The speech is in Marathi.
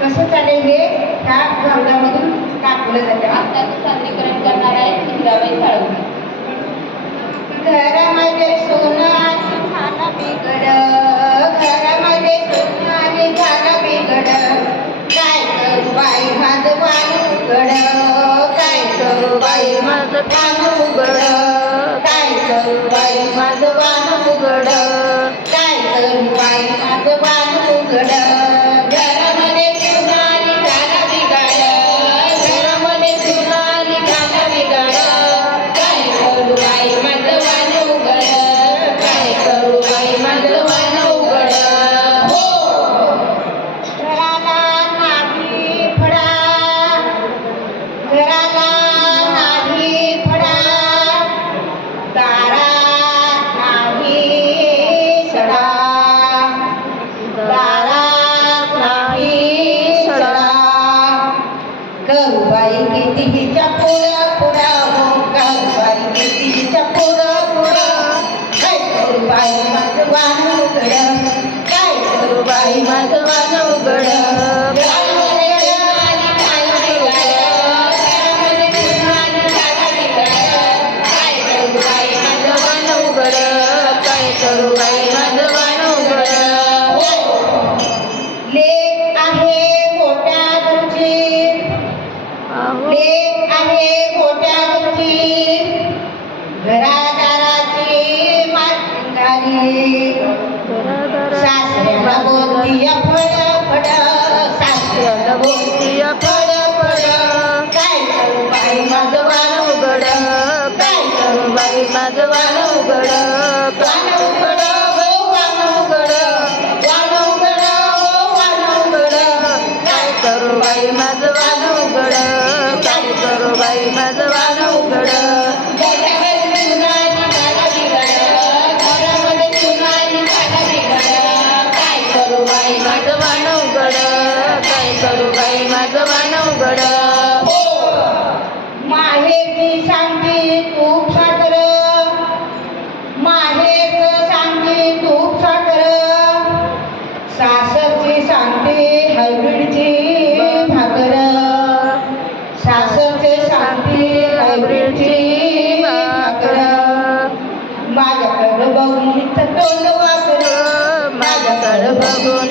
कसं चालेल हे ह्या भागामधून दाखवलं जातं. नाटकाचं सादरीकरण करणार आहेत हिराबाई साळुंखे. घरामध्ये सोनं आणि खाना बिघड, घरामध्ये सोनं आणि खाना बिघड, काय करू बाई माझं वाण उघड, काय करू बाई माझं वाण उघड, काय करू बाई माझं वाण उघड, काय करू बाई माझं वाण उघड. घरामध्ये सोनं आणि खाना बिघड, घरामध्ये सोनं आणि खाना बिघड, काय करू बाई माझं वाण उघड, काय करू बाई माझं वाण उघड. हो घराला नाही फडा, घराला नाही फडा, दारात नाही सडा, दारात नाही सडा. करू बाई कितीच्या पुढं पुढं, हो करू बाई कितीच्या पुढं पुढं, काय करू बाई माझं वाण उघड, काय करू बाई माझं वाण उघड. घरामध्ये आणि खाना बिघड, घरामध्ये सोनं आणि खाना बिघड, काय करू बाई माझं वाण उघड, काय करू बाई माझं वाण उघड. हो लेक आहे मोठ्या घरची, लेक आहे मोठ्या घरची, घरादाराची मातंगारी, सासऱ्याला बोलतीया फड फड, सासऱ्याला बोलतीया फड फड, काय करू बाई माझं वाण उघड, काय करू बाई माझं वाण उघड. वाण उघड हो वाण उघड, वाण उघड हो वाण उघड, काय करू बाई माझं वाण उघड, काय करू बाई माझं वाण उघड. घरामध्ये सोनं आणि खाना बिघड, घरामध्ये सोनं आणि खाना बिघड, काय करू बाई माझं वाण उघड, काय करू बाई माझं वाण उघड. हो माहेरची सांगते तूप साखर, माहेरचं सांगते तूप साखर, सासरची सांगते हायब्रिडची भाकर, सासरचे सांगते हायब्रिडची भाकर. माझ्याकडं बघून तोंड वाकर, माझ्याकडं बघून